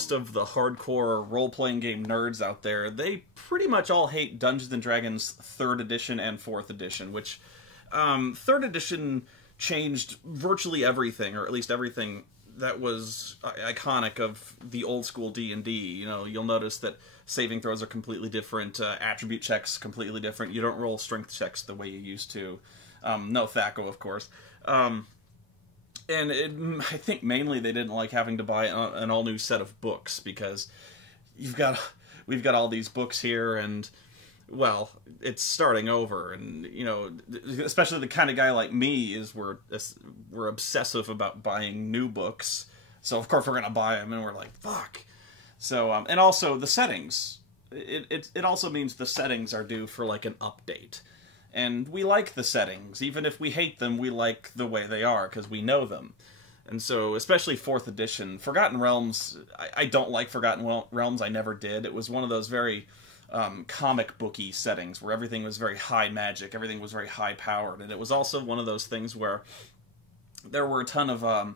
most of the hardcore role-playing game nerds out there, they pretty much all hate Dungeons & Dragons 3rd edition and 4th edition, which 3rd edition changed virtually everything, or at least everything that was iconic of the old school D&D. You know, you'll notice that saving throws are completely different, attribute checks completely different. You don't roll strength checks the way you used to. No THAC0, of course. And I think mainly they didn't like having to buy an all-new set of books, because we've got all these books here, and, well, it's starting over. And, you know, especially the kind of guy like me we're obsessive about buying new books. So, of course, we're going to buy them, and we're like, fuck. So, and also the settings. It also means the settings are due for, like, an update. And we like the settings. Even if we hate them, we like the way they are, because we know them. And so, especially 4th edition, Forgotten Realms, I don't like Forgotten Realms, I never did. It was one of those very comic booky settings, where everything was very high magic, everything was very high powered. And it was also one of those things where there were a ton of, I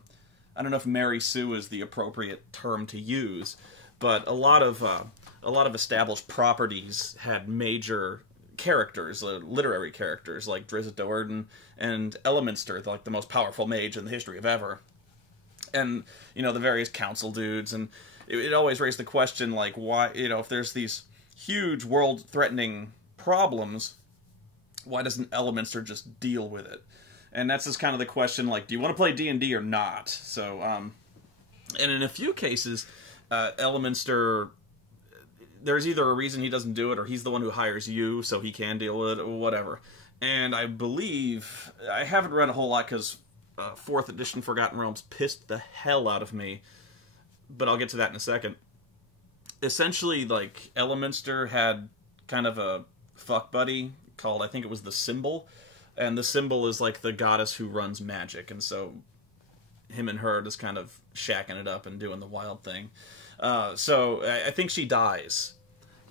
don't know if Mary Sue is the appropriate term to use, but a lot of established properties had major characters, literary characters, like Drizzt Do'Urden and Elminster, like the most powerful mage in the history of ever. And, you know, the various council dudes, and it always raised the question, like, why, you know, if there's these huge world-threatening problems, why doesn't Elminster just deal with it? And that's just kind of the question, like, do you want to play D&D or not? So, and in a few cases, Elminster, there's either a reason he doesn't do it, or he's the one who hires you, so he can deal with it, or whatever. And I believe, I haven't read a whole lot, because 4th edition Forgotten Realms pissed the hell out of me, but I'll get to that in a second. Essentially, like, Elminster had kind of a fuck buddy called, I think it was the Symbol, and the Symbol is like the goddess who runs magic, and so him and her just kind of shacking it up and doing the wild thing. So I think she dies,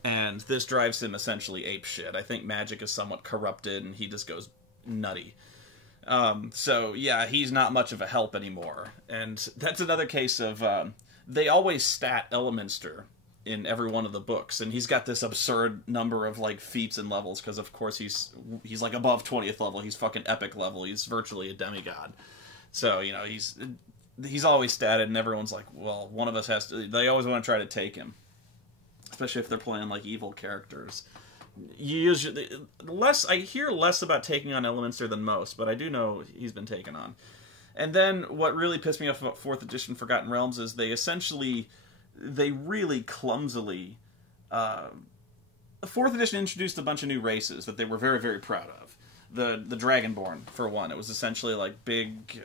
and this drives him essentially apeshit. I think magic is somewhat corrupted, and he just goes nutty. So yeah, he's not much of a help anymore. And that's another case of, they always stat Elminster in every one of the books, and he's got this absurd number of, like, feats and levels, because of course he's like above 20th level, he's fucking epic level, he's virtually a demigod. So, you know, he's always statted, and everyone's like, well, one of us has to, they always want to try to take him. Especially if they're playing, like, evil characters. I hear less about taking on Elminster than most, but I do know he's been taken on. And then, what really pissed me off about 4th edition Forgotten Realms is they really clumsily, 4th edition introduced a bunch of new races that they were very, very proud of. The Dragonborn, for one. It was essentially, like, big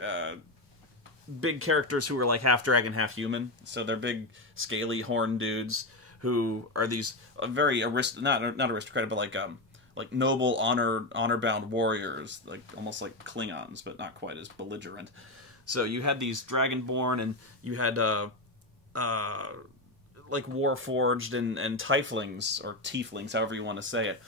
characters who were, like, half dragon, half human. So they're big, scaly, horn dudes who are these very not aristocratic, but like noble, honor-bound warriors, like almost like Klingons, but not quite as belligerent. So you had these Dragonborn, and you had like Warforged and Tieflings, or Tieflings, however you want to say it,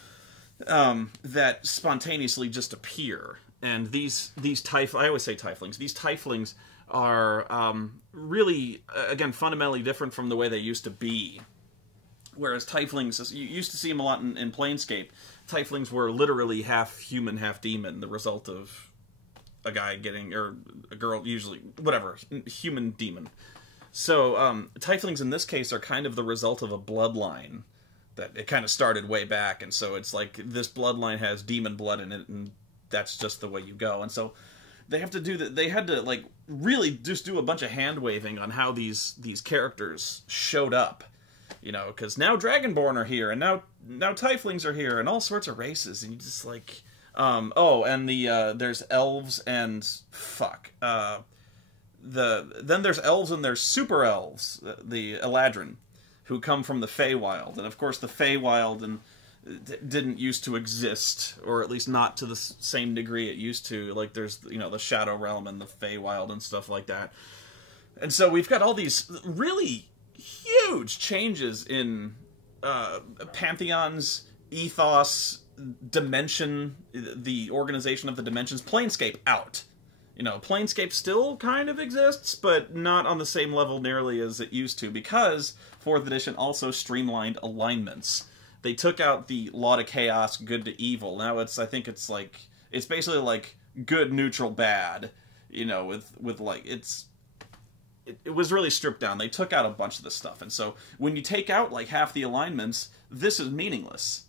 that spontaneously just appear. And these I always say Tieflings. These Tieflings are really, again, fundamentally different from the way they used to be. Whereas Tieflings, you used to see them a lot in Planescape. Tieflings were literally half human, half demon, the result of a guy getting, or a girl, usually, whatever, human demon. So, Tieflings in this case are kind of the result of a bloodline that it kind of started way back, and so it's like this bloodline has demon blood in it, and that's just the way you go. And so they have to do that. They had to, like, really just do a bunch of hand waving on how these characters showed up. You know, because now Dragonborn are here, and now Tieflings are here, and all sorts of races, and you just like, oh, and there's elves and fuck, then there's elves and there's super elves, the Eladrin, who come from the Feywild, and of course the Feywild didn't used to exist, or at least not to the same degree it used to. Like there's, you know, the Shadow Realm and the Feywild and stuff like that, and so we've got all these really huge changes in Pantheon's ethos, dimension, the organization of the dimensions. Planescape out. You know, Planescape still kind of exists, but not on the same level nearly as it used to, because 4th edition also streamlined alignments. They took out the Law to Chaos, good to evil. Now I think it's like, it's basically like good, neutral, bad. You know, with like, it was really stripped down. They took out a bunch of the stuff, and so when you take out like half the alignments, this is meaningless.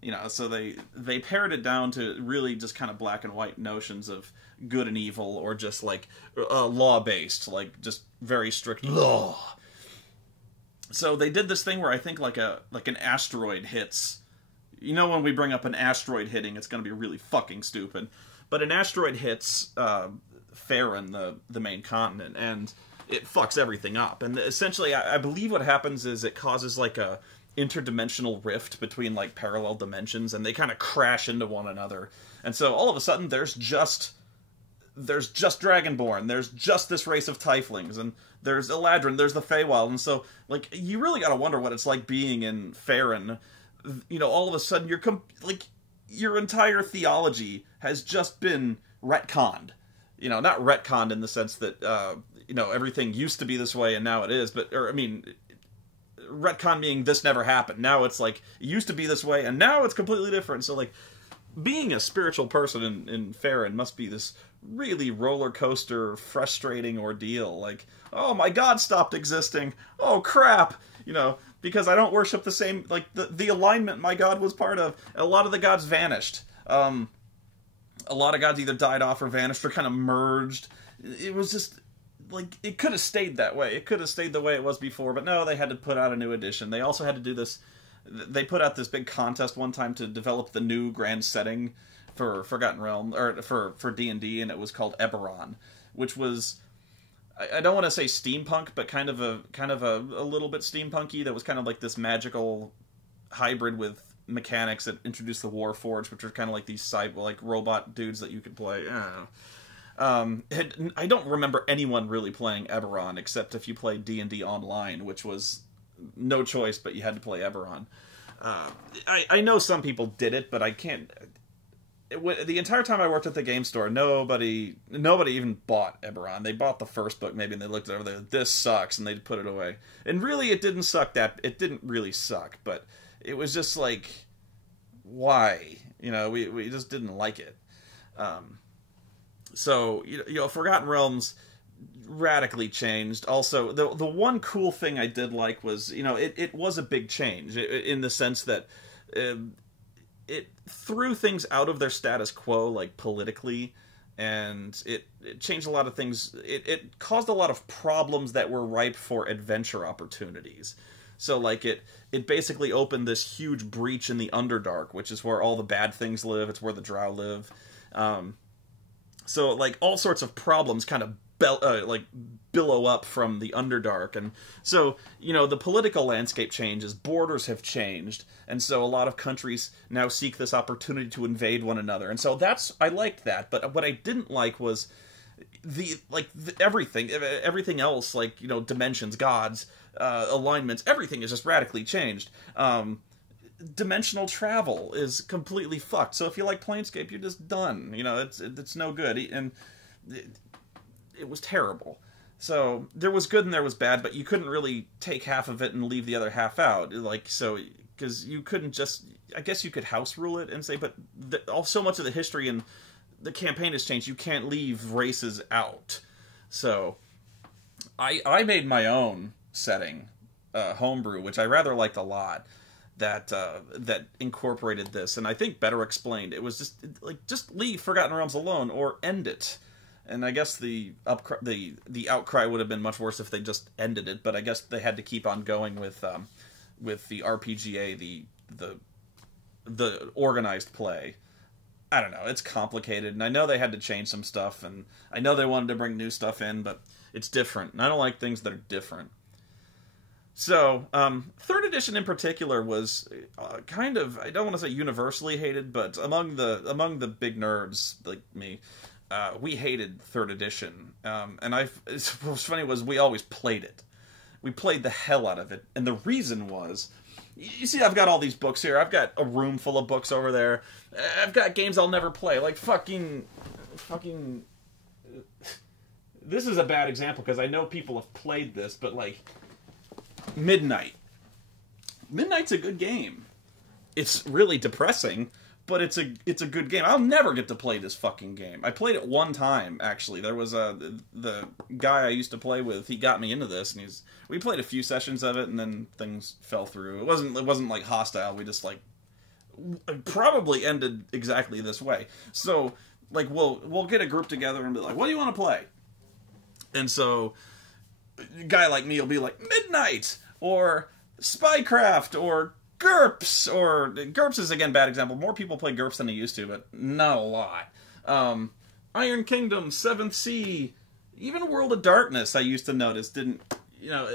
You know, so they pared it down to really just kind of black and white notions of good and evil, or just like law-based, like just very strict law. So they did this thing where I think like an asteroid hits. You know, when we bring up an asteroid hitting, it's going to be really fucking stupid. But an asteroid hits Farron, the main continent, and it fucks everything up. And essentially, I believe what happens is it causes like a interdimensional rift between like parallel dimensions, and they kind of crash into one another. And so all of a sudden, there's just Dragonborn, there's just this race of Tieflings, and there's Eladrin, there's the Feywild, and so like you really gotta wonder what it's like being in Farron. You know, all of a sudden your entire theology has just been retconned. You know, not retconned in the sense that you know, everything used to be this way and now it is, but retcon being this never happened. Now it's like, it used to be this way, and now it's completely different. So, like, being a spiritual person in Farron must be this really roller coaster, frustrating ordeal. Like, oh, my god stopped existing. Oh, crap. You know, because I don't worship the same, like, the alignment my god was part of. A lot of the gods vanished. A lot of gods either died off or vanished or kind of merged. It was just... like, it could have stayed that way. It could have stayed the way it was before, but no, they had to put out a new edition. They also had to do this... They put out this big contest one time to develop the new grand setting for Forgotten Realm, or for D&D, and it was called Eberron, which was... I don't want to say steampunk, but kind of a little bit steampunky. That was kind of like this magical hybrid with mechanics that introduced the Warforged, which are kind of like these like robot dudes that you could play. I don't know. I don't remember anyone really playing Eberron, except if you played D&D online, which was no choice, but you had to play Eberron. I know some people did it, but I can't... the entire time I worked at the game store, nobody even bought Eberron. They bought the first book, maybe, and they looked it over there, this sucks, and they put it away. And really, it didn't suck it didn't really suck, but it was just like, why? You know, we just didn't like it. So, you know, Forgotten Realms radically changed. Also, the one cool thing I did like was, you know, it was a big change in the sense that it threw things out of their status quo, like politically, and it changed a lot of things. It caused a lot of problems that were ripe for adventure opportunities. So, like, it basically opened this huge breach in the Underdark, which is where all the bad things live. It's where the Drow live. So, like, all sorts of problems kind of billow up from the Underdark. And so, you know, the political landscape changes, borders have changed, and so a lot of countries now seek this opportunity to invade one another. And so I liked that, but what I didn't like was everything else, like, you know, dimensions, gods, alignments, everything is just radically changed. Dimensional travel is completely fucked. So if you like Planescape, you're just done. You know, it's no good, and it was terrible. So there was good and there was bad, but you couldn't really take half of it and leave the other half out. Like, so, because you couldn't just... I guess you could house rule it and say, but so much of the history and the campaign has changed. You can't leave races out. So I made my own setting, homebrew, which I rather liked a lot. That incorporated this, and I think better explained. It was just leave Forgotten Realms alone or end it. And I guess the outcry would have been much worse if they just ended it. But I guess they had to keep on going with the RPGA, the organized play. I don't know. It's complicated, and I know they had to change some stuff, and I know they wanted to bring new stuff in, but it's different, and I don't like things that are different. So, 3rd edition in particular was kind of, I don't want to say universally hated, but among the big nerds like me, we hated 3rd edition. And what's funny was we always played it. We played the hell out of it. And the reason was, you see, I've got all these books here. I've got a room full of books over there. I've got games I'll never play, like fucking this is a bad example because I know people have played this, but like Midnight. Midnight's a good game. It's really depressing, but it's a good game. I'll never get to play this fucking game. I played it one time, actually. There was the guy I used to play with, he got me into this, and we played a few sessions of it, and then things fell through. It wasn't like hostile. We just like probably ended exactly this way. So like we'll get a group together and be like, what do you want to play? And so a guy like me will be like Midnight or Spycraft or GURPS, or GURPS is again bad example. More people play GURPS than they used to, but not a lot. Iron Kingdom, 7th Sea, even World of Darkness I used to notice didn't, you know,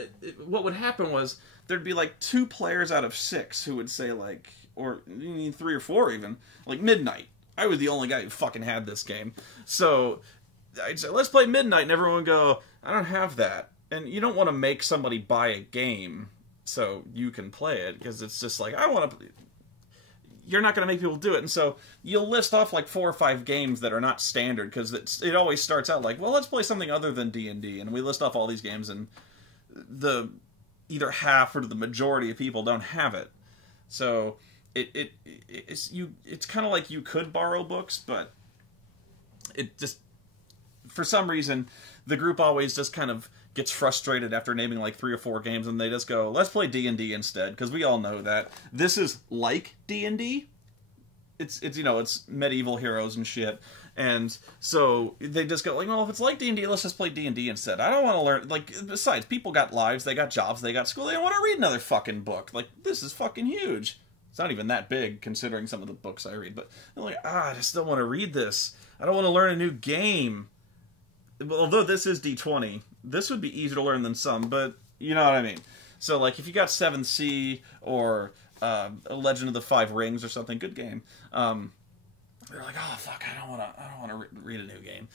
what would happen was there'd be like 2 players out of 6 who would say like, or 3 or 4 even, like Midnight. I was the only guy who fucking had this game. So I'd say, let's play Midnight, and everyone would go, I don't have that. And you don't want to make somebody buy a game so you can play it, because it's just like, I want to... You're not going to make people do it, and so you'll list off like 4 or 5 games that are not standard, because it always starts out like, well, let's play something other than D&D, and we list off all these games, and either half or the majority of people don't have it. So it's kind of like you could borrow books, but it just, for some reason, the group always just kind of gets frustrated after naming like 3 or 4 games, and they just go, let's play D&D instead, because we all know that this is like D&D. It's you know, it's medieval heroes and shit, and so they just go like, well, if it's like D&D, let's just play D&D instead. I don't want to learn, like, besides, people got lives, they got jobs, they got school, they don't want to read another fucking book. Like, this is fucking huge. It's not even that big, considering some of the books I read, but they're like, I just don't want to read this. I don't want to learn a new game. Although this is D20, this would be easier to learn than some, but you know what I mean. So, like, if you got 7th Sea or A Legend of the Five Rings or something, good game. They're like, oh fuck, I don't want to read a new game.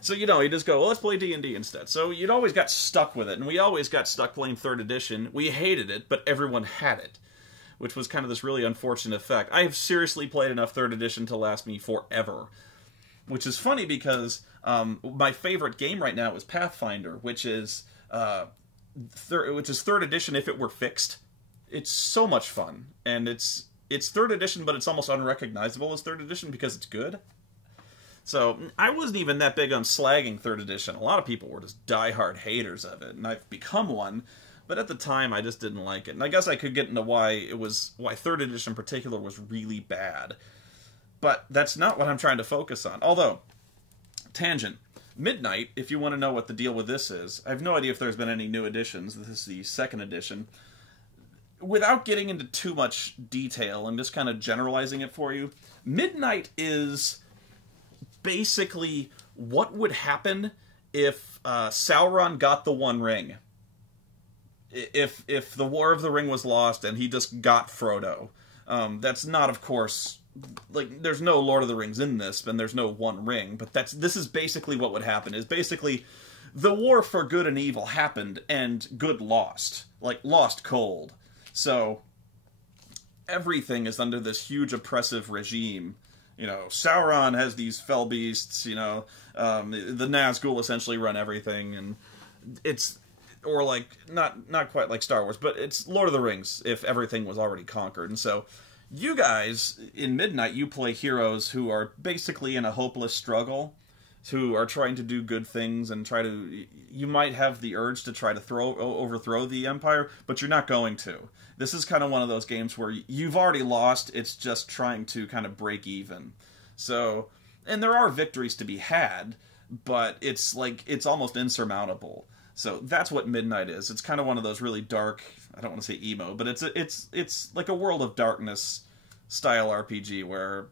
So you know, you just go, well, let's play D&D instead. So you'd always got stuck with it, and we always got stuck playing 3rd edition. We hated it, but everyone had it, which was kind of this really unfortunate effect. I have seriously played enough 3rd edition to last me forever. Which is funny because my favorite game right now is Pathfinder, which is 3rd edition if it were fixed. It's so much fun, and it's 3rd edition, but it's almost unrecognizable as 3rd edition because it's good. So I wasn't even that big on slagging 3rd edition. A lot of people were just diehard haters of it, and I've become one. But at the time, I just didn't like it, and I guess I could get into why 3rd edition in particular was really bad. But that's not what I'm trying to focus on. Although, tangent, Midnight, if you want to know what the deal with this is, I have no idea if there's been any new editions. This is the 2nd edition. Without getting into too much detail and just kind of generalizing it for you, Midnight is basically what would happen if Sauron got the One Ring. If the War of the Ring was lost and he just got Frodo. That's not, of course... Like, there's no Lord of the Rings in this, and there's no One Ring, but this is basically what would happen, is basically the war for good and evil happened, and good lost. Like, lost cold. So, everything is under this huge oppressive regime. You know, Sauron has these fell beasts, you know, the Nazgul essentially run everything, and it's, or like, not quite like Star Wars, but it's Lord of the Rings, if everything was already conquered, and so... You guys, in Midnight, you play heroes who are basically in a hopeless struggle, who are trying to do good things and try to... You might have the urge to try to overthrow the Empire, but you're not going to. This is kind of one of those games where you've already lost, it's just trying to kind of break even. So, and there are victories to be had, but it's like, it's almost insurmountable. So that's what Midnight is. It's kind of one of those really dark... I don't want to say emo, but it's like a World of Darkness style RPG where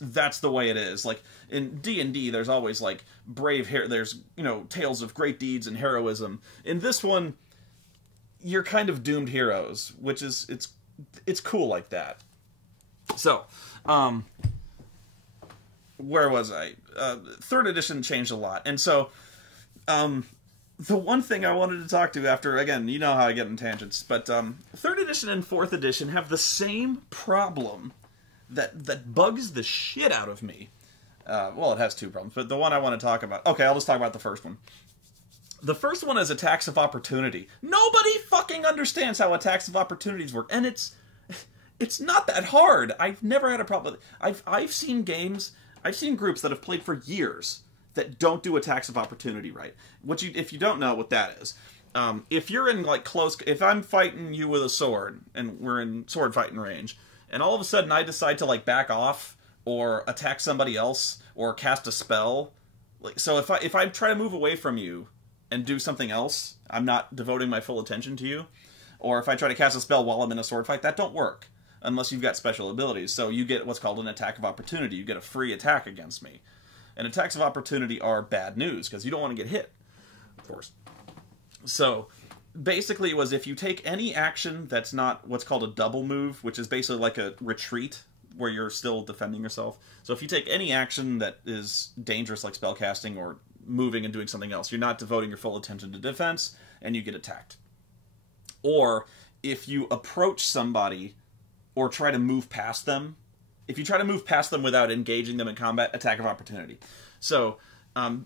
that's the way it is. Like in D&D, there's always like there's, you know, tales of great deeds and heroism. In this one, you're kind of doomed heroes, which is it's cool like that. So, where was I? 3rd edition changed a lot, and so the one thing I wanted to talk to after, again, you know how I get in tangents, but 3rd edition and 4th edition have the same problem that bugs the shit out of me. Well, it has two problems, but the one I want to talk about... Okay, I'll just talk about the first one. The first one is attacks of opportunity. Nobody fucking understands how attacks of opportunities work, and it's not that hard. I've never had a problem. I've seen games, I've seen groups that have played for years that don't do attacks of opportunity right. If you don't know what that is, if you're in like close, if I'm fighting you with a sword and we're in sword fighting range, and all of a sudden I decide to like back off or attack somebody else or cast a spell, like so if I try to move away from you and do something else, I'm not devoting my full attention to you. Or if I try to cast a spell while I'm in a sword fight, that don't work. Unless you've got special abilities. So you get what's called an attack of opportunity. You get a free attack against me. And attacks of opportunity are bad news, because you don't want to get hit, of course. So, basically it was if you take any action that's not what's called a double move, which is basically like a retreat, where you're still defending yourself. So if you take any action that is dangerous, like spellcasting or moving and doing something else, you're not devoting your full attention to defense, and you get attacked. Or if you approach somebody or try to move past them, if you try to move past them without engaging them in combat, attack of opportunity. So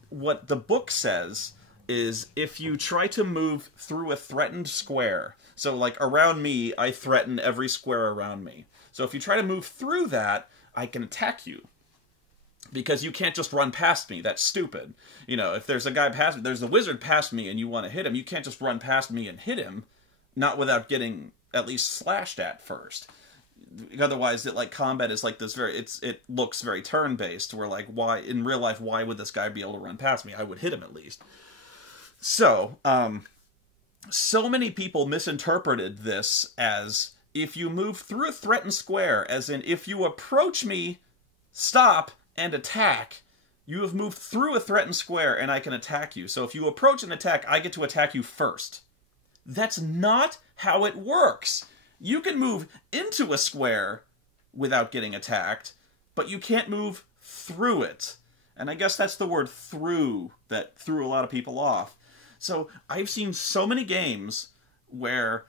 what the book says is if you try to move through a threatened square, so like around me, I threaten every square around me. So if you try to move through that, I can attack you. Because you can't just run past me. That's stupid. You know, if there's a guy past me, there's a wizard past me and you want to hit him, you can't just run past me and hit him, not without getting at least slashed at first. Otherwise, combat is like this it looks very turn-based, where like, why, in real life, why would this guy be able to run past me? I would hit him at least. So, so many people misinterpreted this as, if you move through a threatened square, as in, if you approach me, stop, and attack, you have moved through a threatened square and I can attack you. So if you approach and attack, I get to attack you first. That's not how it works. You can move into a square without getting attacked, but you can't move through it. And I guess that's the word through that threw a lot of people off. So I've seen so many games where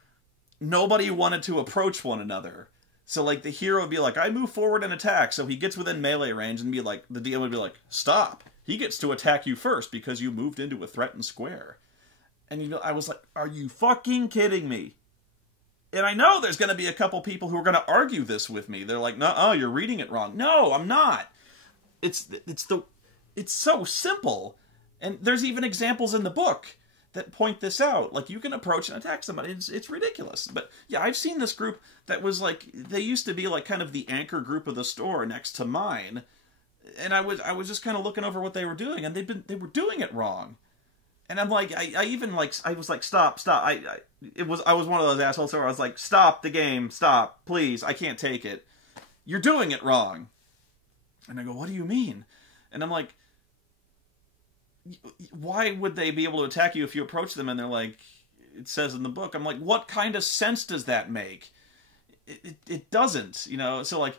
nobody wanted to approach one another. So, like, the hero would be like, I move forward and attack. So he gets within melee range and be like, the DM would be like, stop. He gets to attack you first because you moved into a threatened square. And I was like, are you fucking kidding me? And I know there's going to be a couple people who are going to argue this with me. They're like, no, you're reading it wrong. No, I'm not. It's so simple. And there's even examples in the book that point this out. Like, you can approach and attack somebody. It's ridiculous. But yeah, I've seen this group that was like, they used to be like kind of the anchor group of the store next to mine. And I was just kind of looking over what they were doing, and they were doing it wrong. And I'm like, I was like, stop. I was one of those assholes where I was like, stop the game, stop, please, I can't take it. You're doing it wrong. And I go, what do you mean? And I'm like, why would they be able to attack you if you approach them? And they're like, it says in the book. I'm like, what kind of sense does that make? It doesn't, you know? So, like,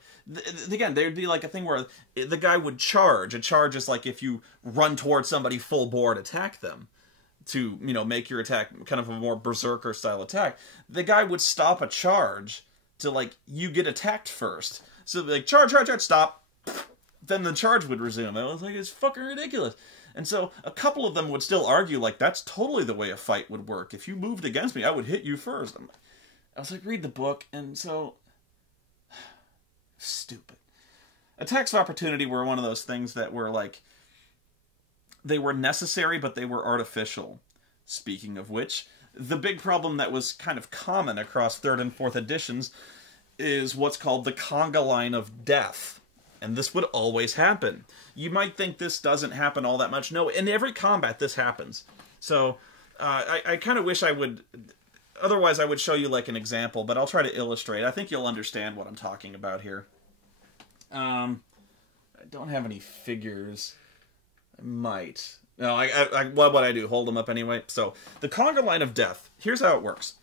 again, there'd be, like, a thing where the guy would charge. A charge is, like, if you run towards somebody full bore and attack them to, you know, make your attack kind of a more berserker-style attack. The guy would stop a charge to, like, you get attacked first. So, like, charge, stop. Then the charge would resume. I was like, it's fucking ridiculous. And so a couple of them would still argue, like, that's totally the way a fight would work. If you moved against me, I would hit you first. I was like, read the book. And so, stupid. Attacks of opportunity were one of those things that were like, they were necessary, but they were artificial. Speaking of which, the big problem that was kind of common across 3rd and 4th editions is what's called the Conga line of death. And this would always happen. You might think this doesn't happen all that much. No, in every combat this happens. So, I kind of wish I would... Otherwise, I would show you, like, an example, but I'll try to illustrate. I think you'll understand what I'm talking about here. I don't have any figures. I might. No, what would I do? Hold them up anyway? So, the Conga line of death. Here's how it works.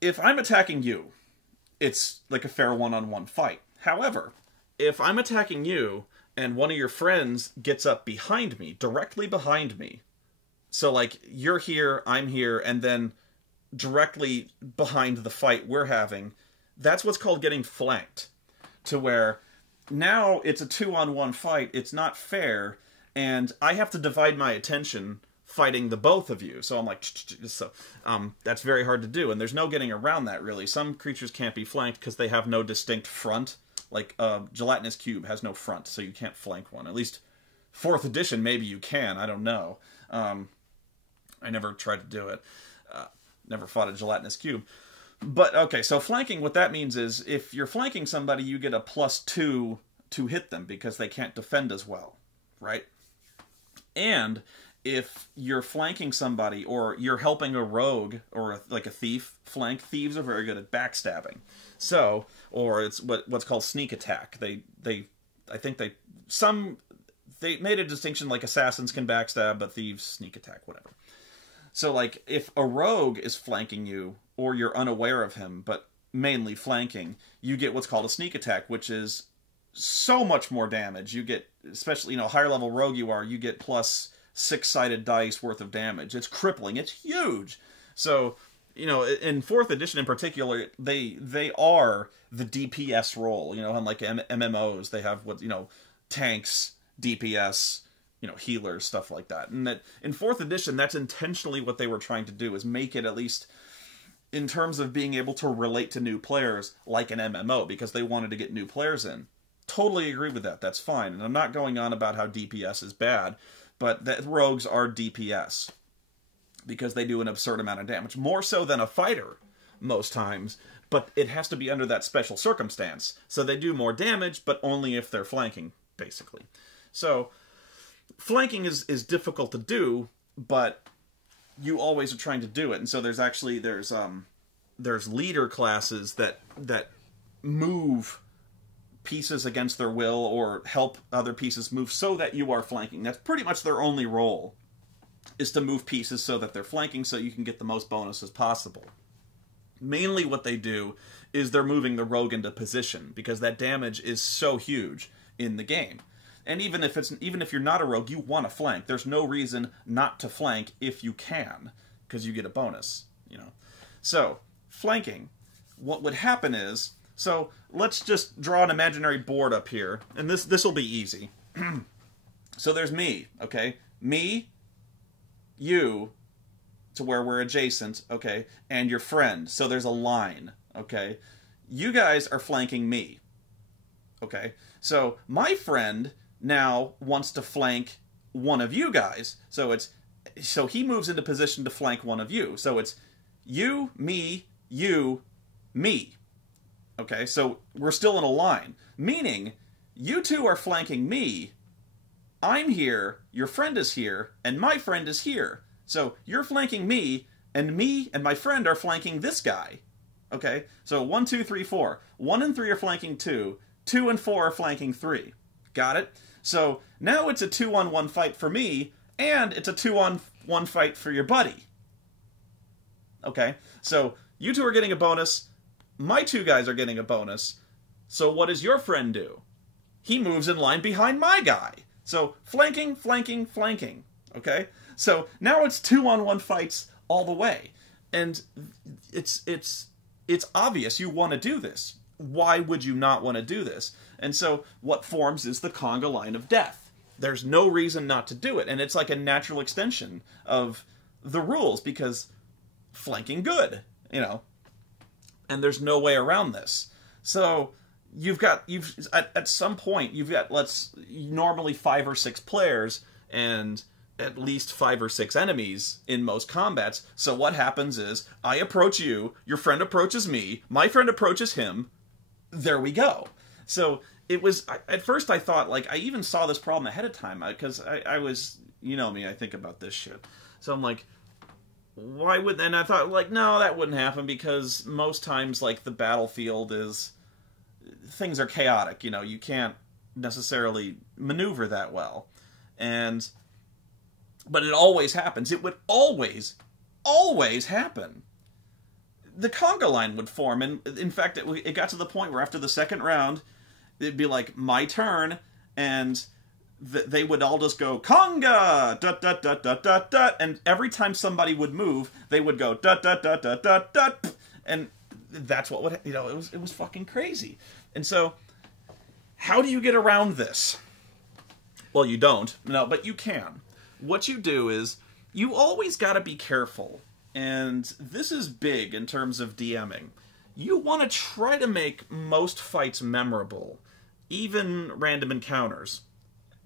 If I'm attacking you, it's like a fair one-on-one fight. However, if I'm attacking you, and one of your friends gets up behind me, directly behind me, so, like, you're here, I'm here, and then directly behind the fight we're having, that's what's called getting flanked. To where, now it's a 2-on-1 fight. It's not fair, and I have to divide my attention fighting the both of you. So I'm like, so that's very hard to do, and there's no getting around that, really. Some creatures can't be flanked because they have no distinct front. Like, Gelatinous Cube has no front, so you can't flank one. At least 4th edition, maybe you can. I don't know. I never tried to do it. Never fought a Gelatinous Cube. But, okay, so flanking, what that means is, if you're flanking somebody, you get a +2 to hit them, because they can't defend as well, right? And if you're flanking somebody, or you're helping a rogue, or like a thief flank, thieves are very good at backstabbing. So, or it's what's called sneak attack. I think they made a distinction, like assassins can backstab, but thieves sneak attack, whatever. So, like, if a rogue is flanking you, or you're unaware of him, but mainly flanking, you get what's called a sneak attack, which is so much more damage. You get, especially, higher level rogue you are, you get plus 6-sided dice worth of damage. It's crippling. It's huge. So, in 4th edition in particular, they are the DPS role. Unlike MMOs, they have tanks, DPS, healers, stuff like that. And that in 4th edition, that's intentionally what they were trying to do, is make it, at least in terms of being able to relate to new players, like an MMO, because they wanted to get new players in. Totally agree with that. That's fine. And I'm not going on about how DPS is bad, but that rogues are DPS because they do an absurd amount of damage. More so than a fighter, most times, but it has to be under that special circumstance. So they do more damage, but only if they're flanking, basically. So flanking is difficult to do, but you always are trying to do it. And so there's leader classes that move pieces against their will, or help other pieces move so that you are flanking. That's pretty much their only role, is to move pieces so that they're flanking, so you can get the most bonuses possible. Mainly what they do is they're moving the rogue into position, because that damage is so huge in the game. And even if you're not a rogue, you want to flank. There's no reason not to flank if you can, because you get a bonus, So, flanking. What would happen is, so let's just draw an imaginary board up here, and this will be easy. So there's me, okay? Me, you, to where we're adjacent, okay? And your friend. So there's a line, okay? You guys are flanking me, okay? So my friend now wants to flank one of you guys. So he moves into position to flank one of you. So it's you, me, me. Okay, so we're still in a line. Meaning, you two are flanking me, I'm here, your friend is here, and my friend is here. So you're flanking me and my friend are flanking this guy. Okay, so 1, 2, 3, 4. 1 and 3 are flanking 2. 2 and 4 are flanking 3. Got it? So now it's a 2-on-1 fight for me, and it's a 2-on-1 fight for your buddy. Okay, so you two are getting a bonus. My 2 guys are getting a bonus. So what does your friend do? He moves in line behind my guy. So flanking, flanking, flanking. Okay? So now it's 2-on-1 fights all the way. And it's obvious you want to do this. Why would you not want to do this? And so what forms is the Conga line of death. There's no reason not to do it. And it's like a natural extension of the rules, because flanking good, and there's no way around this. So at some point you've got normally 5 or 6 players and at least 5 or 6 enemies in most combats. So what happens is I approach you, your friend approaches me, my friend approaches him. There we go. So it was, at first I thought, like, I even saw this problem ahead of time, because I was, me, I think about this shit. So I'm like, why would, and I thought, like, no, that wouldn't happen, because most times, like, the battlefield things are chaotic, you can't necessarily maneuver that well. But it always happens. It would always happen. The Conga line would form, and in fact, it got to the point where after the second round, it'd be like, my turn, and they would all just go, Conga! Dut, dut, dut, dut, dut, dut, and every time somebody would move, they would go, dut, dut, dut, dut, dut, dut, and that's what would, it was fucking crazy. And so, how do you get around this? Well, you don't. No, but you can. What you do is, you always got to be careful. And this is big in terms of DMing. You want to try to make most fights memorable, even random encounters.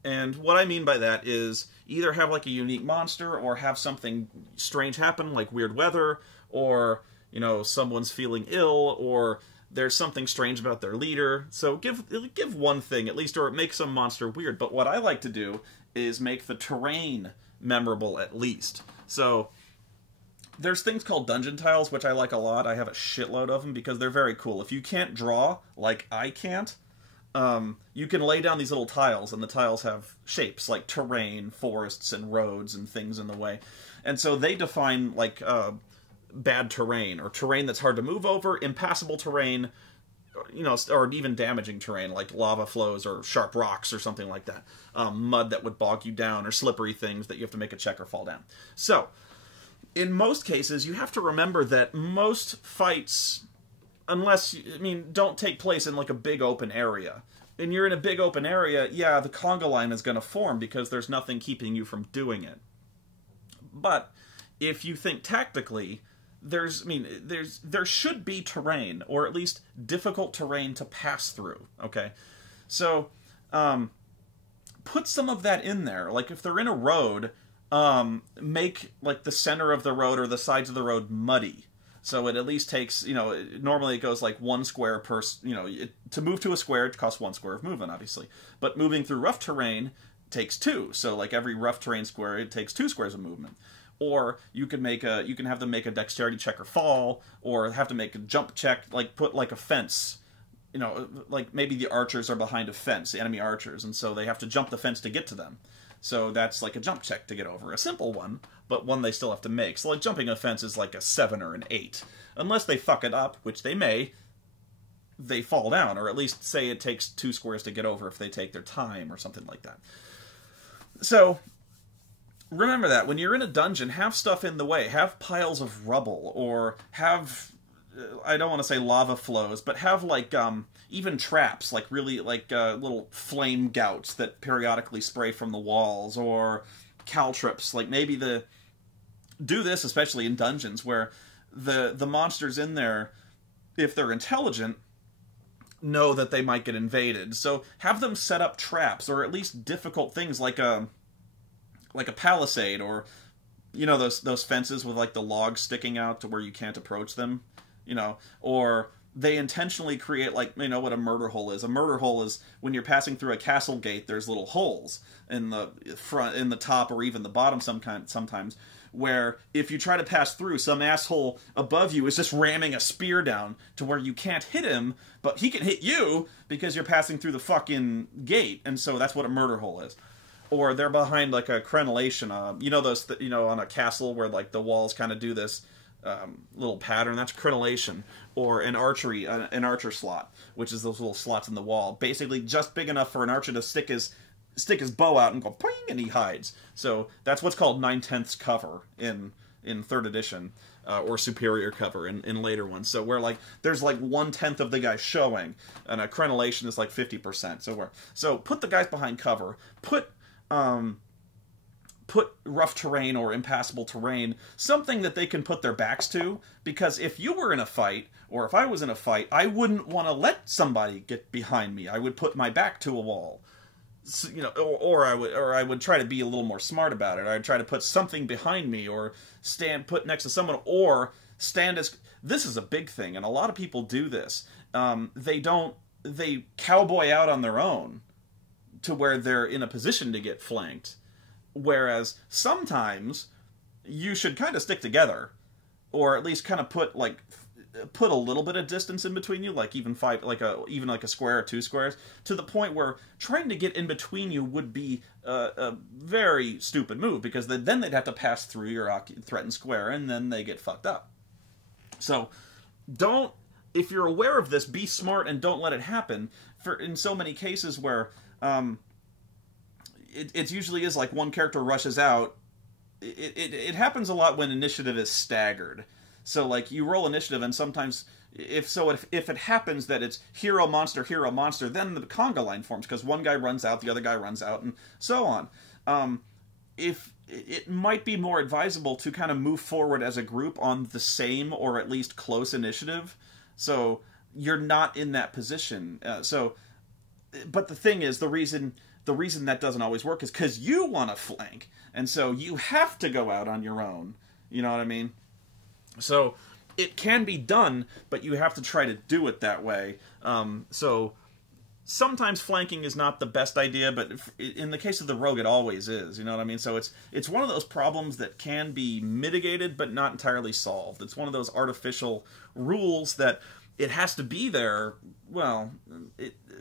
And what I mean by that is either have like a unique monster or have something strange happen, like weird weather, or, you know, someone's feeling ill, or there's something strange about their leader. So give one thing at least, or make some monster weird. But what I like to do is make the terrain memorable at least. So there's things called dungeon tiles, which I like a lot. I have a shitload of them because they're very cool. If you can't draw, like I can't, you can lay down these little tiles, and the tiles have shapes like terrain, forests, and roads, and things in the way. And so they define, like, bad terrain, or terrain that's hard to move over, impassable terrain, you know, or even damaging terrain, like lava flows or sharp rocks or something like that. Mud that would bog you down, or slippery things that you have to make a check or fall down. So, in most cases, you have to remember that most fights, unless, I mean, don't take place in like a big open area. And you're in a big open area, yeah, the conga line is going to form because there's nothing keeping you from doing it. But if you think tactically, there should be terrain, or at least difficult terrain to pass through, okay? So, put some of that in there. Like, if they're in a road, make, like, the center of the road or the sides of the road muddy. So it at least takes, you know, normally it goes like 1 square per, you know, to move to a square, it costs 1 square of movement, obviously. But moving through rough terrain takes 2. So, like, every rough terrain square, it takes 2 squares of movement. Or you can have them make a dexterity check or fall, or have to make a jump check, like put like a fence, you know, like maybe the archers are behind a fence, the enemy archers, and so they have to jump the fence to get to them. So that's like a jump check to get over. A simple one, but one they still have to make. So like jumping a fence is like a 7 or an 8. Unless they fuck it up, which they may, they fall down, or at least say it takes 2 squares to get over if they take their time or something like that. So remember that when you're in a dungeon, have stuff in the way. Have piles of rubble, or have, I don't want to say lava flows, but have like even traps, like really like little flame gouts that periodically spray from the walls, or caltrips. Like maybe do this especially in dungeons where the monsters in there, if they're intelligent, know that they might get invaded. So have them set up traps, or at least difficult things like a palisade, or, you know, those fences with like the logs sticking out to where you can't approach them, you know, or they intentionally create, like, you know what a murder hole is. A murder hole is when you're passing through a castle gate, there's little holes in the front, in the top, or even the bottom sometimes, where if you try to pass through, some asshole above you is just ramming a spear down to where you can't hit him, but he can hit you because you're passing through the fucking gate, and so that's what a murder hole is. Or they're behind like a crenellation, you know those, you know, on a castle where like the walls kind of do this little pattern. That's crenellation. Or an archer slot, which is those little slots in the wall, basically just big enough for an archer to stick his bow out and go poing, and he hides. So that's what's called 9/10 cover in 3rd edition, or superior cover in later ones. So where like there's like 1/10 of the guy showing, and a crenellation is like 50%. So put the guys behind cover. Put rough terrain or impassable terrain, something that they can put their backs to, because if you were in a fight, or if I was in a fight, I wouldn't want to let somebody get behind me. I would put my back to a wall. So, you know, or I would try to be a little more smart about it. I'd try to put something behind me, or put next to someone, or stand as, this is a big thing, and a lot of people do this. They cowboy out on their own to where they're in a position to get flanked. Whereas sometimes you should kind of stick together, or at least kind of put a little bit of distance in between you, like even even a square or 2 squares, to the point where trying to get in between you would be a very stupid move, because then they'd have to pass through your threatened square, and then they get fucked up. So if you're aware of this, be smart and don't let it happen. In so many cases where it usually is like one character rushes out. It happens a lot when initiative is staggered. So like you roll initiative, and sometimes if it happens that it's hero monster, then the conga line forms because one guy runs out, the other guy runs out, and so on. If it might be more advisable to kind of move forward as a group on the same or at least close initiative, so you're not in that position. But the thing is, the reason that doesn't always work is because you want to flank, and so you have to go out on your own. You know what I mean? So it can be done, but you have to try to do it that way. So sometimes flanking is not the best idea, but in the case of the rogue, it always is. You know what I mean? So it's one of those problems that can be mitigated, but not entirely solved. It's one of those artificial rules that it has to be there. Well,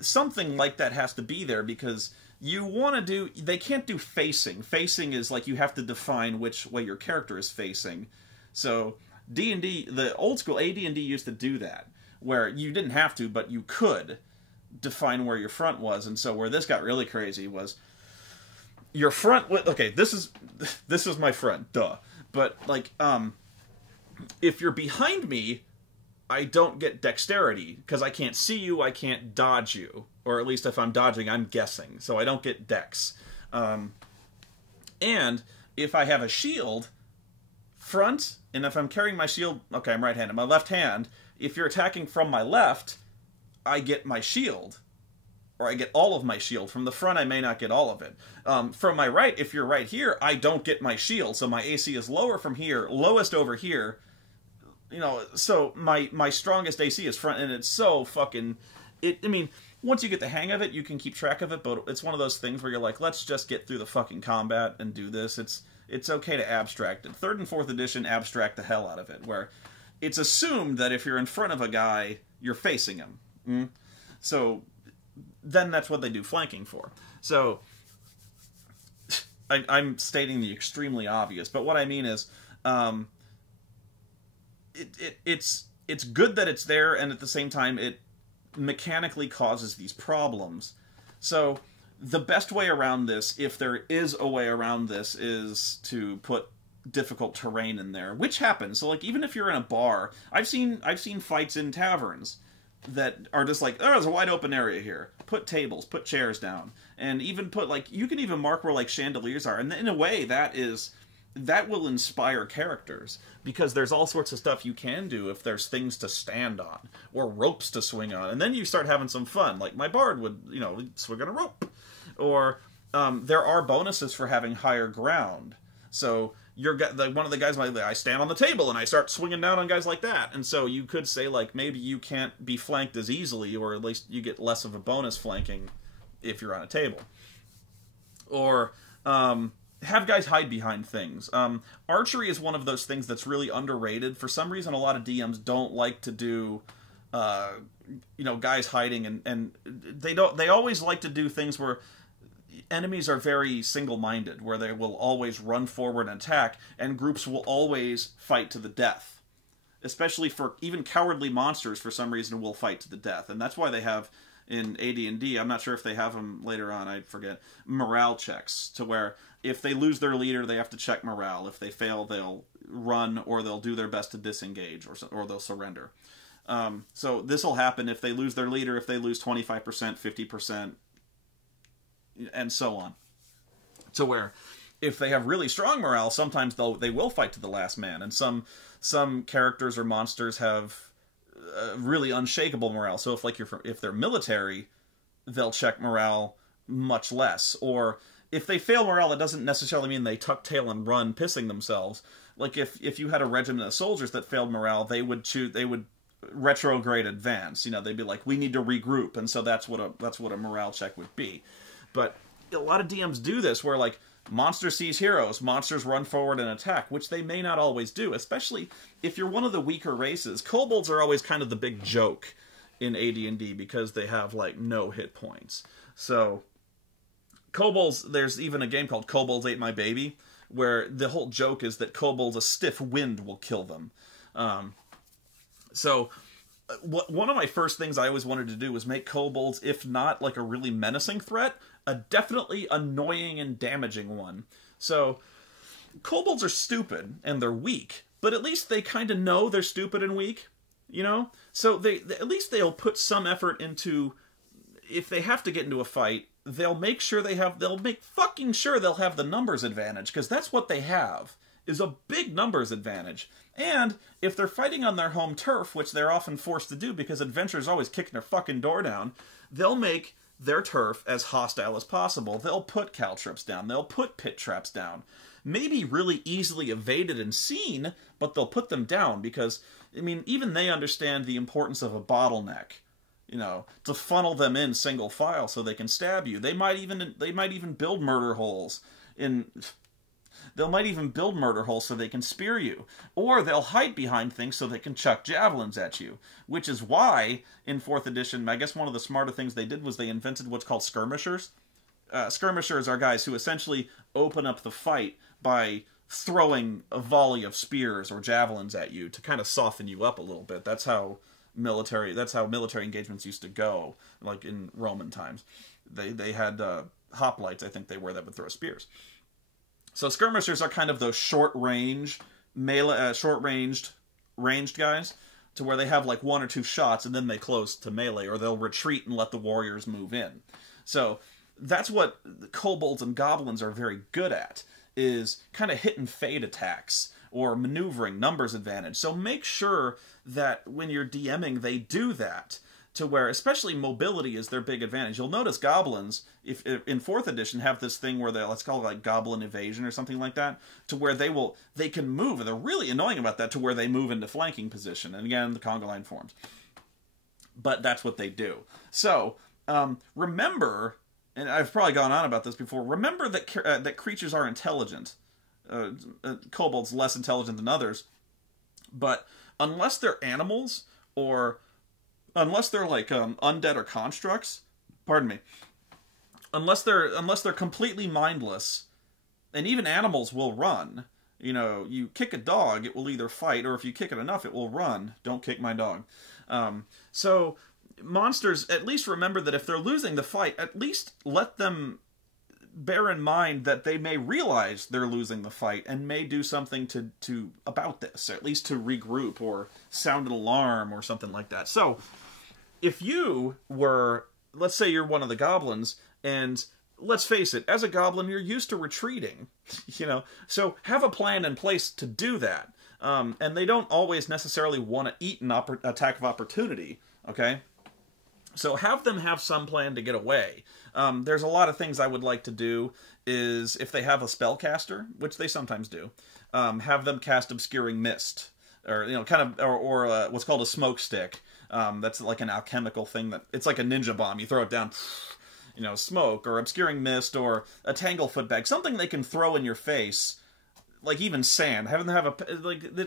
something like that has to be there because you want to do... They can't do facing. Facing is like you have to define which way your character is facing. So D&D, the old school AD&D used to do that, where you didn't have to, but you could define where your front was. And so where this got really crazy was your front... Okay, this is my front, duh. But, like, if you're behind me, I don't get dexterity, because I can't see you, I can't dodge you. Or at least if I'm dodging, I'm guessing. So I don't get dex. And if I have a shield, front, and if I'm carrying my shield... Okay, I'm right-handed. My left hand, if you're attacking from my left, I get my shield. Or I get all of my shield. From the front, I may not get all of it. From my right, if you're right here, I don't get my shield. So my AC is lower from here, lowest over here. You know, so my strongest AC is front, and it's so fucking... I mean, once you get the hang of it, you can keep track of it, but it's one of those things where you're like, let's just get through the fucking combat and do this. It's okay to abstract it. 3rd and 4th edition abstract the hell out of it, where it's assumed that if you're in front of a guy, you're facing him. So then that's what they do flanking for. So I'm stating the extremely obvious, but what I mean is... It's good that it's there, and at the same time, it mechanically causes these problems. So the best way around this, if there is a way around this, is to put difficult terrain in there, which happens. So, like, even if you're in a bar, I've seen fights in taverns that are just like, oh, there's a wide open area here. Put tables, put chairs down, and even put, like, you can even mark where, like, chandeliers are, and in a way, that will inspire characters, because there's all sorts of stuff you can do if there's things to stand on, or ropes to swing on, and then you start having some fun, like my bard would, you know, swing on a rope. Or there are bonuses for having higher ground. So one of the guys might, I stand on the table and I start swinging down on guys like that, and so you could say, like, maybe you can't be flanked as easily, or at least you get less of a bonus flanking if you're on a table. Or have guys hide behind things. Archery is one of those things that's really underrated. For some reason, a lot of DMs don't like to do, you know, guys hiding, and they always like to do things where enemies are very single-minded, where they will always run forward and attack, and groups will always fight to the death. Especially for even cowardly monsters, for some reason, will fight to the death, and that's why they have in AD&D, I'm not sure if they have them later on, I forget, morale checks, to where if they lose their leader, they have to check morale. If they fail, they'll run, or they'll do their best to disengage, or they'll surrender. So this will happen if they lose their leader, if they lose 25%, 50%, and so on. To where, if they have really strong morale, sometimes they will fight to the last man, and some characters or monsters have really unshakable morale. So if they're military, they'll check morale much less. Or if they fail morale, that doesn't necessarily mean they tuck tail and run, pissing themselves. Like if you had a regiment of soldiers that failed morale, they would retrograde advance. You know, they'd be like, we need to regroup, and so that's what a morale check would be. But a lot of DMs do this, where, like, monster sees heroes, monsters run forward and attack, which they may not always do, especially if you're one of the weaker races. Kobolds are always kind of the big joke in AD&D because they have, like, no hit points. So kobolds, there's even a game called Kobolds Ate My Baby, where the whole joke is that kobolds, a stiff wind will kill them. So one of my first things I always wanted to do was make kobolds, if not like a really menacing threat, a definitely annoying and damaging one. So kobolds are stupid and they're weak, but at least they kind of know they're stupid and weak, you know? So at least they'll put some effort into, if they have to get into a fight, they'll make fucking sure they'll have the numbers advantage, because that's what they have, is a big numbers advantage. And if they're fighting on their home turf, which they're often forced to do because adventure's always kicking their fucking door down, they'll make their turf as hostile as possible. They'll put caltrops down. They'll put pit traps down. Maybe really easily evaded and seen, but they'll put them down because, I mean, even they understand the importance of a bottleneck, you know, to funnel them in single file so they can stab you. They might even build murder holes in... They'll might even build murder holes so they can spear you. Or they'll hide behind things so they can chuck javelins at you. Which is why, in 4th edition, I guess one of the smarter things they did was they invented what's called skirmishers. Skirmishers are guys who essentially open up the fight by throwing a volley of spears or javelins at you to kind of soften you up a little bit. That's how military engagements used to go, like in Roman times. They had hoplites, I think they were, that would throw spears. So skirmishers are kind of those short-ranged ranged guys, to where they have like 1 or 2 shots and then they close to melee, or they'll retreat and let the warriors move in. So that's what kobolds and goblins are very good at, is kind of hit and fade attacks, or maneuvering, numbers advantage. So make sure that when you're DMing, they do that, to where, especially mobility is their big advantage. You'll notice goblins, if in 4th edition, have this thing where let's call it like goblin evasion or something like that, to where they can move, and they're really annoying about that, to where they move into flanking position. And again, the conga line forms. But that's what they do. So, remember, and I've probably gone on about this before, remember that creatures are intelligent. Kobolds less intelligent than others. But unless they're animals, or unless they're like undead or constructs, pardon me, unless they're completely mindless, and even animals will run. You know, you kick a dog, it will either fight, or if you kick it enough, it will run. Don't kick my dog. So monsters, at least remember that if they're losing the fight, at least let them bear in mind that they may realize they're losing the fight and may do something to about this, or at least to regroup or sound an alarm or something like that. So if you were, let's say you're one of the goblins, and let's face it, as a goblin, you're used to retreating, you know, so have a plan in place to do that. And they don't always necessarily want to eat an attack of opportunity, okay? So have them have some plan to get away. There's a lot of things I would like to do, is if they have a spellcaster, which they sometimes do, have them cast Obscuring Mist, or, you know, kind of, or what's called a smoke stick. That's like an alchemical thing it's like a ninja bomb. You throw it down, you know, smoke, or Obscuring Mist, or a Tanglefoot bag, something they can throw in your face, like even sand. Having them have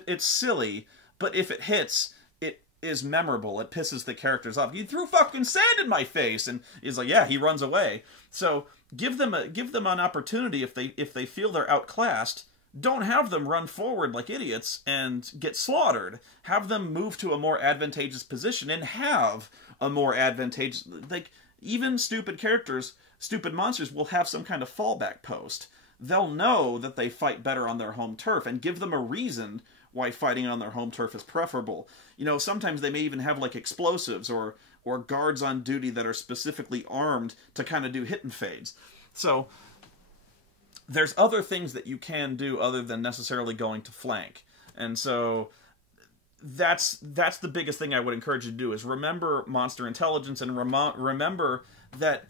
it's silly, but if it hits, it is memorable. It pisses the characters off. You threw fucking sand in my face, and he's like, yeah, he runs away. So give them an opportunity if they feel they're outclassed. Don't have them run forward like idiots and get slaughtered. Have them move to a more advantageous position and have a more advantageous... Like, even stupid characters, stupid monsters, will have some kind of fallback post. They'll know that they fight better on their home turf, and give them a reason why fighting on their home turf is preferable. You know, sometimes they may even have, like, explosives or guards on duty that are specifically armed to kind of do hit and fades. So there's other things that you can do other than necessarily going to flank. And so that's the biggest thing I would encourage you to do, is remember monster intelligence, and remember that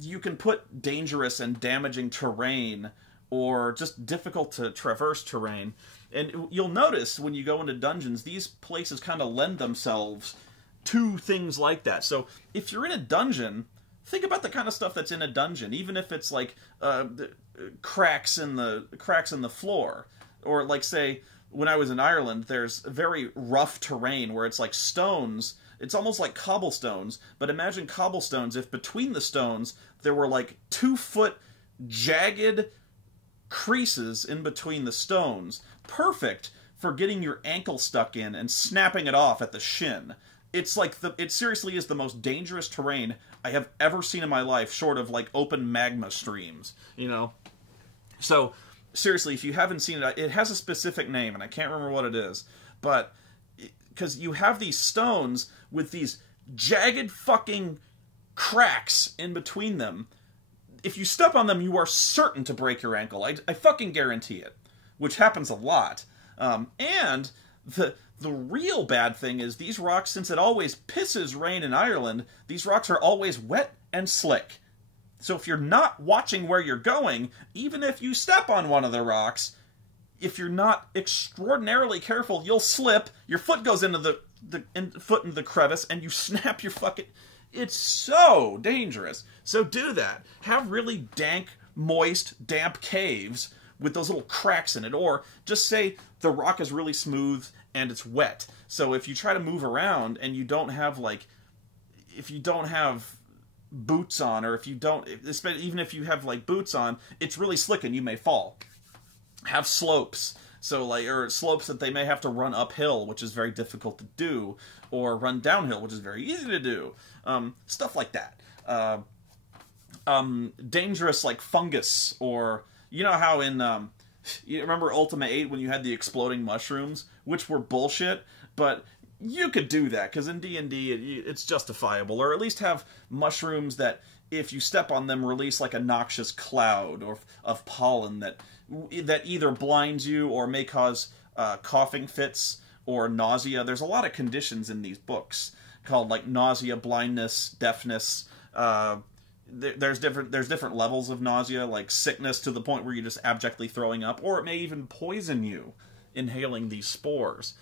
you can put dangerous and damaging terrain, or just difficult to traverse terrain. And you'll notice when you go into dungeons, these places kind of lend themselves to things like that. So if you're in a dungeon, think about the kind of stuff that's in a dungeon, even if it's like cracks in the floor, or like, say, when I was in Ireland, there's very rough terrain where it's like stones. It's almost like cobblestones, but imagine cobblestones if between the stones there were like 2-foot jagged creases in between the stones. Perfect for getting your ankle stuck in and snapping it off at the shin. It's like it seriously is the most dangerous terrain I have ever seen in my life, short of like open magma streams, you know? So seriously, if you haven't seen it, it has a specific name, and I can't remember what it is. But, because you have these stones with these jagged fucking cracks in between them. If you step on them, you are certain to break your ankle. I fucking guarantee it. Which happens a lot. And the real bad thing is these rocks, since it always pisses rain in Ireland, these rocks are always wet and slick. So if you're not watching where you're going, even if you step on one of the rocks, if you're not extraordinarily careful, you'll slip, your foot goes into the crevice, and you snap your fucking... It's so dangerous. So do that. Have really dank, moist, damp caves with those little cracks in it. Or just say the rock is really smooth and it's wet. So if you try to move around and you don't have, like... If you don't have boots on, or if you don't... Even if you have, like, boots on, it's really slick and you may fall. Have slopes. So, like, or slopes that they may have to run uphill, which is very difficult to do, or run downhill, which is very easy to do. Stuff like that. Dangerous, like, fungus, or, you know how in, you remember Ultima 8 when you had the exploding mushrooms, which were bullshit, but you could do that, because in D&D it's justifiable, or at least have mushrooms that, if you step on them, release, like, a noxious cloud of pollen that either blinds you or may cause coughing fits or nausea. There's a lot of conditions in these books called, like, nausea, blindness, deafness. There's different levels of nausea, like sickness to the point where you're just abjectly throwing up, or it may even poison you inhaling these spores.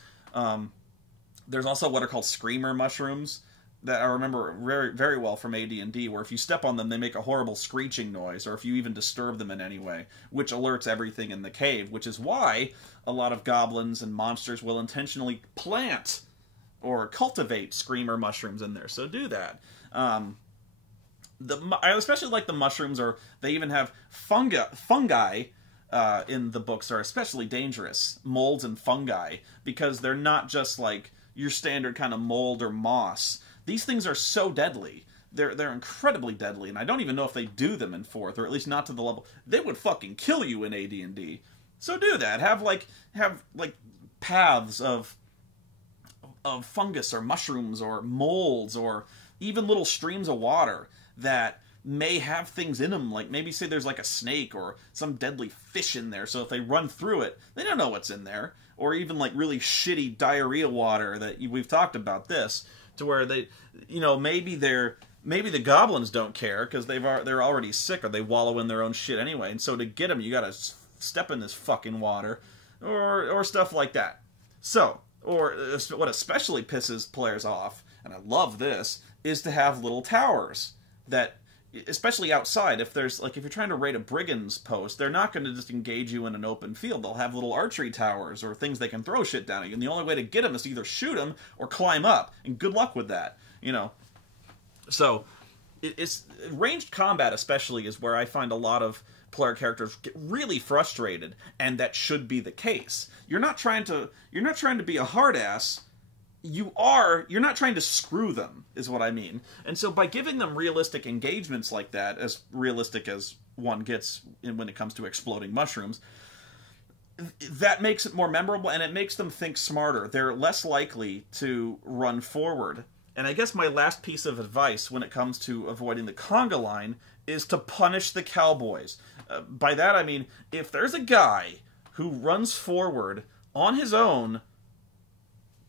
There's also what are called screamer mushrooms that I remember very, very well from AD&D, where if you step on them, they make a horrible screeching noise, or if you even disturb them in any way, which alerts everything in the cave, which is why a lot of goblins and monsters will intentionally plant or cultivate screamer mushrooms in there, so do that. I especially like the mushrooms, or they even have fungi in the books are especially dangerous, molds and fungi, because they're not just like your standard kind of mold or moss. These things are so deadly. They're incredibly deadly, and I don't even know if they do them in 4th, or at least not to the level. They would fucking kill you in AD&D. So do that. Have paths of fungus or mushrooms or molds, or even little streams of water that may have things in them, like maybe say there's like a snake or some deadly fish in there, so if they run through it, they don't know what's in there. Or even like really shitty diarrhea water that we've talked about this, to where they, you know, maybe the goblins don't care because they're already sick, or they wallow in their own shit anyway, and so to get them you gotta step in this fucking water, or stuff like that. So, or what especially pisses players off, and I love this, is to have little towers that, especially outside, if you're trying to raid a brigand's post, they're not going to just engage you in an open field. They'll have little archery towers or things they can throw shit down at you, and the only way to get them is to either shoot them or climb up, and good luck with that, you know. So, it's ranged combat especially is where I find a lot of player characters get really frustrated, and that should be the case. You're not trying to be a hard ass. You're not trying to screw them, is what I mean. And so by giving them realistic engagements like that, as realistic as one gets when it comes to exploding mushrooms, that makes it more memorable, and it makes them think smarter. They're less likely to run forward. And I guess my last piece of advice when it comes to avoiding the conga line is to punish the cowboys. By that I mean, if there's a guy who runs forward on his own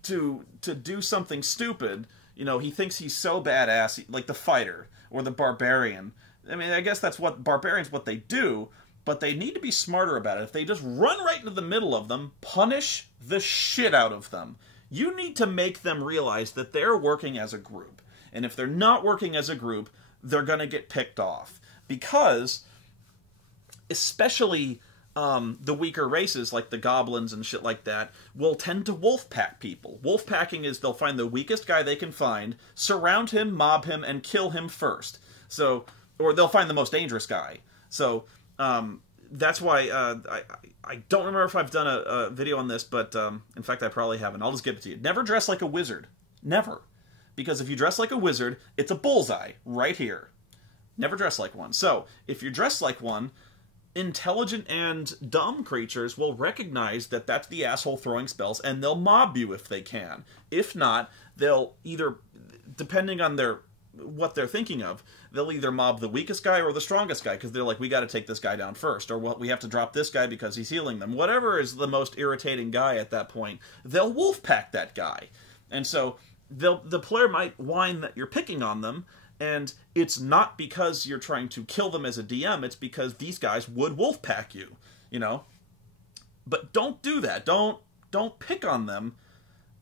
to do something stupid, you know, he thinks he's so badass, like the fighter or the barbarian. I mean, I guess that's what barbarians, what they do, but they need to be smarter about it. If they just run right into the middle of them, punish the shit out of them. You need to make them realize that they're working as a group. And if they're not working as a group, they're going to get picked off. Because, especially the weaker races, like the goblins and shit like that, will tend to wolfpack people. Wolfpacking is they'll find the weakest guy they can find, surround him, mob him, and kill him first. So, or they'll find the most dangerous guy. So, that's why I don't remember if I've done a video on this, but in fact I probably haven't. I'll just give it to you. Never dress like a wizard. Never. Because if you dress like a wizard, it's a bullseye right here. Never dress like one. So, if you're dressed like one, intelligent and dumb creatures will recognize that that's the asshole throwing spells, and they'll mob you if they can. If not, they'll either, depending on what they're thinking of, they'll either mob the weakest guy or the strongest guy, because they're like, we got to take this guy down first, or well, we have to drop this guy because he's healing them. Whatever is the most irritating guy at that point, they'll wolfpack that guy. And so the player might whine that you're picking on them, and it's not because you're trying to kill them as a DM, it's because these guys would wolfpack you, you know? But don't do that. Don't pick on them,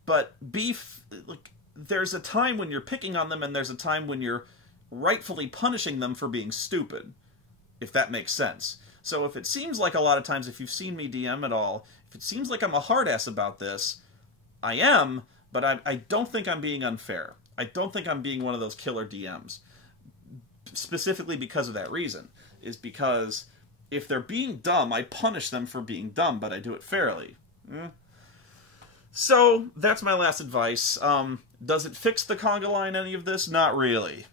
but like, there's a time when you're picking on them, and there's a time when you're rightfully punishing them for being stupid, if that makes sense. So if it seems like a lot of times, if you've seen me DM at all, if it seems like I'm a hard ass about this, I am, but I don't think I'm being unfair. I don't think I'm being one of those killer DMs. Specifically because of that reason. Is because if they're being dumb, I punish them for being dumb, but I do it fairly. So, that's my last advice. Does it fix the conga line, any of this? Not really.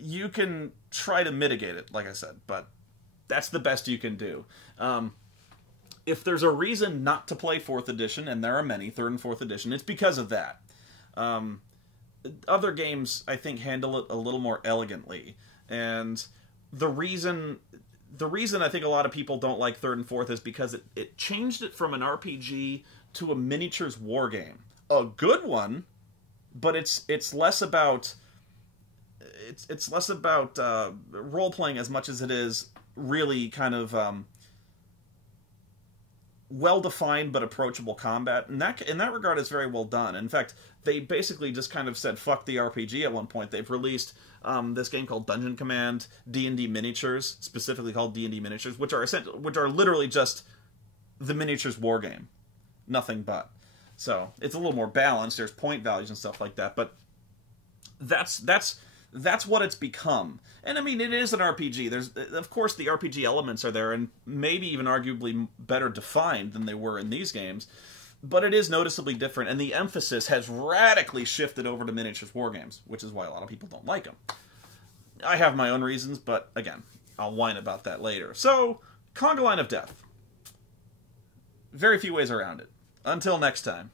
You can try to mitigate it, like I said, but that's the best you can do. If there's a reason not to play 4th edition, and there are many, 3rd and 4th edition, it's because of that. Other games, I think, handle it a little more elegantly. And the reason I think a lot of people don't like 3rd and 4th is because it changed it from an RPG to a miniatures war game. A good one, but it's less about role playing as much as it is really kind of well-defined but approachable combat. And that, in that regard, is very well done. In fact, they basically just kind of said, fuck the RPG at one point. They've released this game called Dungeon Command D&D Miniatures, specifically called D&D Miniatures, which are literally just the miniatures war game. Nothing but. So, it's a little more balanced. There's point values and stuff like that, but that's what it's become. And I mean, it is an RPG. There's, of course, the RPG elements are there, and maybe even arguably better defined than they were in these games, but it is noticeably different, and the emphasis has radically shifted over to miniatures war games, which is why a lot of people don't like them. I have my own reasons, but again, I'll whine about that later. So, Conga Line of Death. Very few ways around it. Until next time.